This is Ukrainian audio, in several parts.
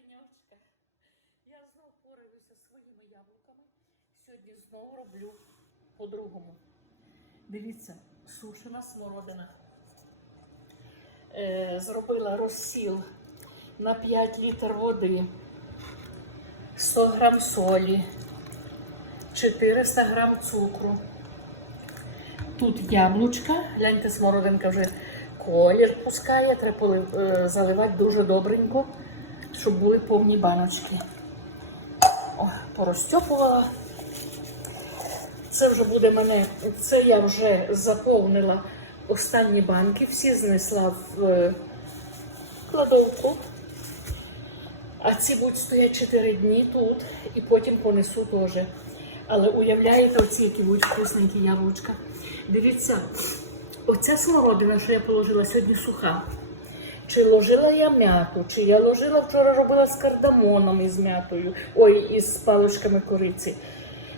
денечка. Я знов пораюся своїми яблуками. Сьогодні знову роблю по-другому. Дивіться, сушена смородина. Е, зробила розсіл на 5 літр води, 100 грам солі, 400 грам цукру. Тут яблучка, гляньте, смородинка вже колір пускає, треба е, заливати дуже добренько, щоб були повні баночки. О, порозтьопувала. Це вже буде мене, це я вже заповнила останні банки, всі знесла в е, кладовку. А ці будуть стоять 4 дні тут і потім понесу теж. Але уявляєте, оці, які будуть вкусненькі яблучка. Дивіться, оця смородина, що я положила сьогодні суха. Чи ложила я м'яту, чи я ложила вчора робила з кардамоном і з м'ятою, ой, із паличками кориці.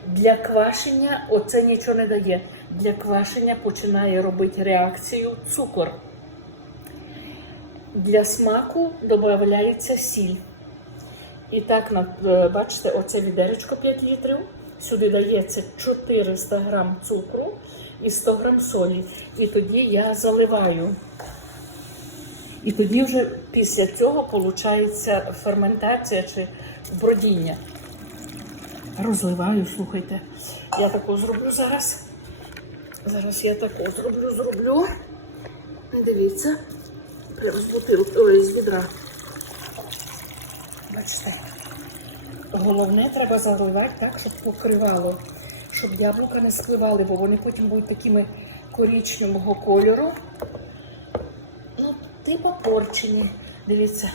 Для квашення оце нічого не дає. Для квашення починає робити реакцію цукор. Для смаку додається сіль. І так, е, бачите, оце відеречко 5 літрів. Сюди дається 400 грам цукру і 100 грам солі. І тоді я заливаю. І тоді вже після цього виходить ферментація чи бродіння. Розливаю, слухайте. Я таку зроблю зараз. Зараз я таку зроблю, зроблю. Дивіться. Прямо з бутилки, ой, з відра. Бачите. Головне треба заливати так, щоб покривало, щоб яблука не спливали, бо вони потім будуть такими коричневого кольору. Типа порчені. Дивіться.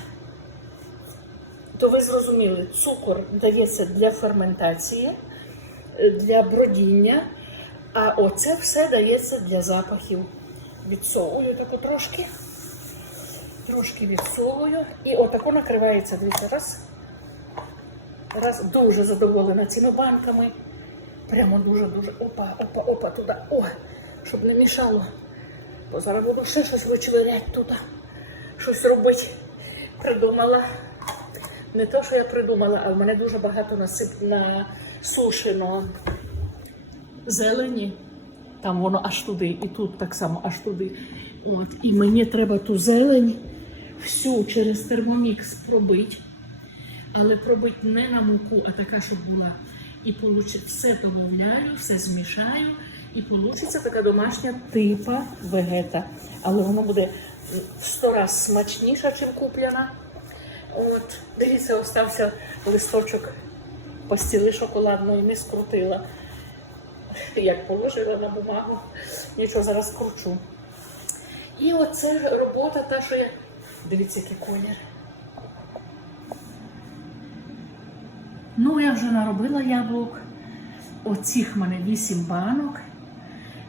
То ви зрозуміли, цукор дається для ферментації, е, для бродіння, а оце все дається для запахів. Відсовую таку трошки. Трошки відсовую. І отако накривається. Дивіться, раз. Раз дуже задоволена цими банками. Прямо дуже-дуже. Опа, опа, опа, туди. О, щоб не мішало. Бо зараз буду ще щось вичвиряти тут. Щось робити. Придумала. Не то, що я придумала, а в мене дуже багато насип насушено зелені. Там воно аж туди, і тут так само аж туди. От. І мені треба ту зелень всю через термомікс пробити. Але пробити не на муку, а така, щоб була. І получи... все домовляю, все змішаю, і вийде така домашня типа вегета. Але воно буде в сто раз смачніша, ніж купляна. От, дивіться, остався листочок пастіли шоколадної, не скрутила. Як положила на бумагу, нічого зараз кручу. І оце робота та, що я. Дивіться, який колір. Ну, я вже наробила яблук. Оцих в мене 8 банок.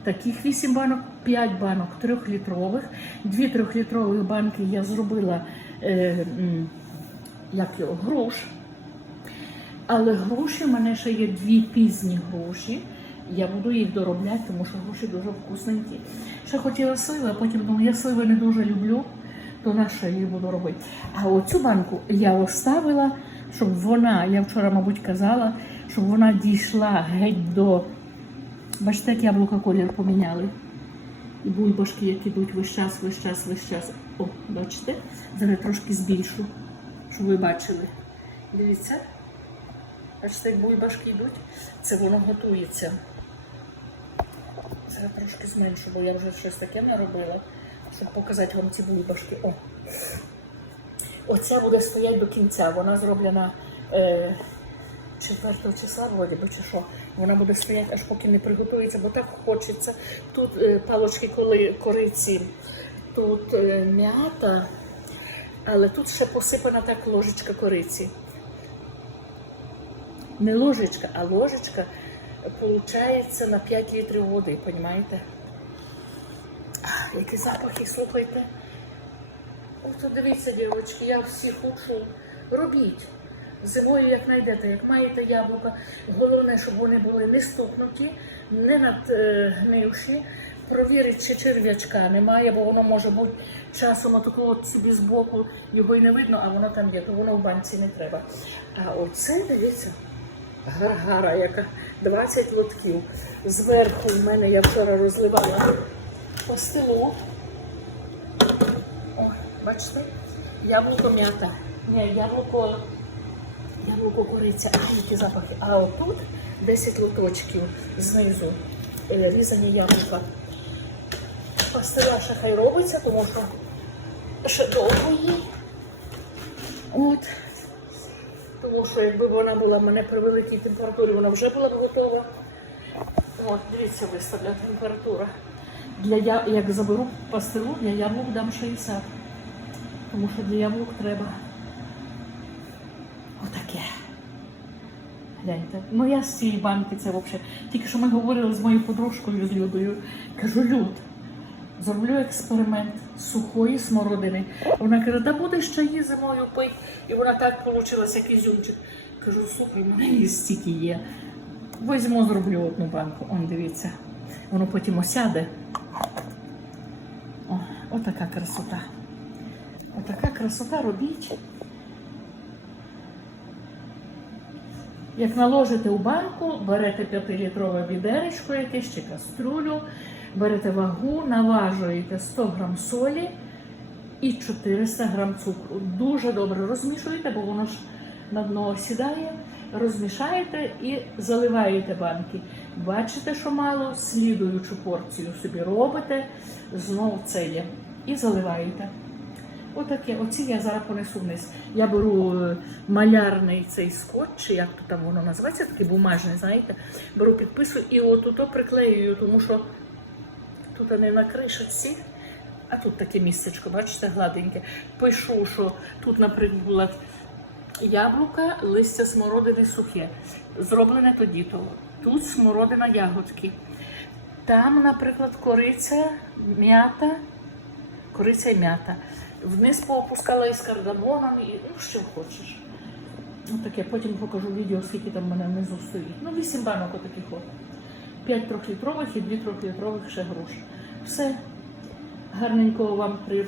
Таких 8 банок, 5 банок трьохлітрових. Дві трьохлітрових банки я зробила е, як його, груш. Але груші в мене ще є дві пізні груші. Я буду їх доробляти, тому що груші дуже вкусненькі. Ще хотіла сливи, а потім думала, я сливи не дуже люблю, то на що їх буду робити. А оцю банку я оставила, щоб вона, я вчора, мабуть, казала, щоб вона дійшла геть до. Бачите, як яблука колір поміняли. Бульбашки, які йдуть весь час, весь час, весь час. О, бачите? Зараз трошки збільшу, щоб ви бачили. Дивіться. Бачите, як бульбашки йдуть, це воно готується. Зараз трошки зменшу, бо я вже щось таке наробила, щоб показати вам ці бульбашки. О. Оця буде стояти до кінця. Вона зроблена е, 4 числа, вроді би, чи що. Вона буде стояти, аж поки не приготується, бо так хочеться. Тут е, палочки кориці, тут е, м'ята, але тут ще посипана так ложечка кориці не ложечка, а ложечка получається на 5 літрів води, розумієте? Які запахи, слухайте. Ото дивіться, дівчатки, я всіх учу. Робіть. Зимою, як знайдете, як маєте яблука, головне, щоб вони були не стукнуті, не надгнивші. Провірить, чи черв'ячка немає, бо воно може бути часом отако от собі збоку, його й не видно, а воно там є, то воно в банці не треба. А оце, дивіться, гаргара, яка 20 лотків. Зверху в мене я вчора розливала пастилу. О, бачите? Яблуко м'ята. Ні, яблуко, яблуко кориця. А, які запахи. А отут 10 лоточків знизу е, різані яблука. Пастила ще хай робиться, тому що ще довго їй. От. Тому що якби вона була в мене при великій температурі, вона вже була б готова. От, дивіться, виставля температура. Для я, як заберу пастилу, для яблук дам 60. Тому що для яблук треба отаке. Гляньте. Ну я з цієї банки це взагалі. Тільки що ми говорили з моєю подружкою з Людою. Кажу, Люд, зроблю експеримент сухої смородини. Вона каже, да будеш чаї зимою пить. І вона так вийшла, як ізюмчик. Кажу, слухай, в мене стільки є. Візьму, зроблю одну банку. Он дивіться. Воно потім осяде. О, отака красота. Отака красота робіть. Як наложите у банку, берете 5-літрове відеречко якесь чи каструлю, берете вагу, наважуєте 100 грам солі і 400 грам цукру. Дуже добре розмішуєте, бо воно ж на дно осідає. Розмішаєте і заливаєте банки. Бачите, що мало, слідуючу порцію собі робите, знову це є. І заливаєте. Отаке, оці я зараз понесу вниз. Я беру е, малярний цей скотч, як то там воно називається, такий бумажний, знаєте, беру підписую і отут приклеюю, тому що тут не на кришечці, а тут таке місцечко, бачите, гладеньке. Пишу, що тут, наприклад, яблука, листя смородини сухе. Зроблене тоді то. Тут смородина ягодки. Там, наприклад, кориця, м'ята, кориця і м'ята. Вниз поопускала із кардамоном і ну, що хочеш. Ну таке, потім покажу відео, скільки там мене внизу стоїть. Ну, 8 банок отаких от. 5 трьохлітрових і 2 трьохлітрових ще груш. Все. Гарненького вам при е,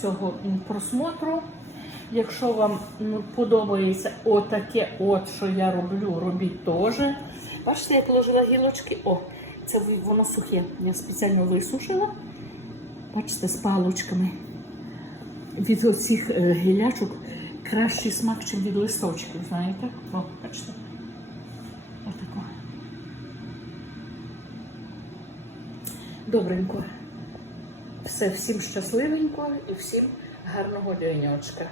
цього просмотру. Якщо вам подобається отаке, от що я роблю, робіть теж. Бачите, я положила гілочки. О, це воно сухе. Я спеціально висушила. Бачите, з палочками. Від оцих е, гілячок кращий смак, ніж від листочків, знаєте? О, бачите. Отако. Добренько. Все, всім щасливенько і всім гарного денечка.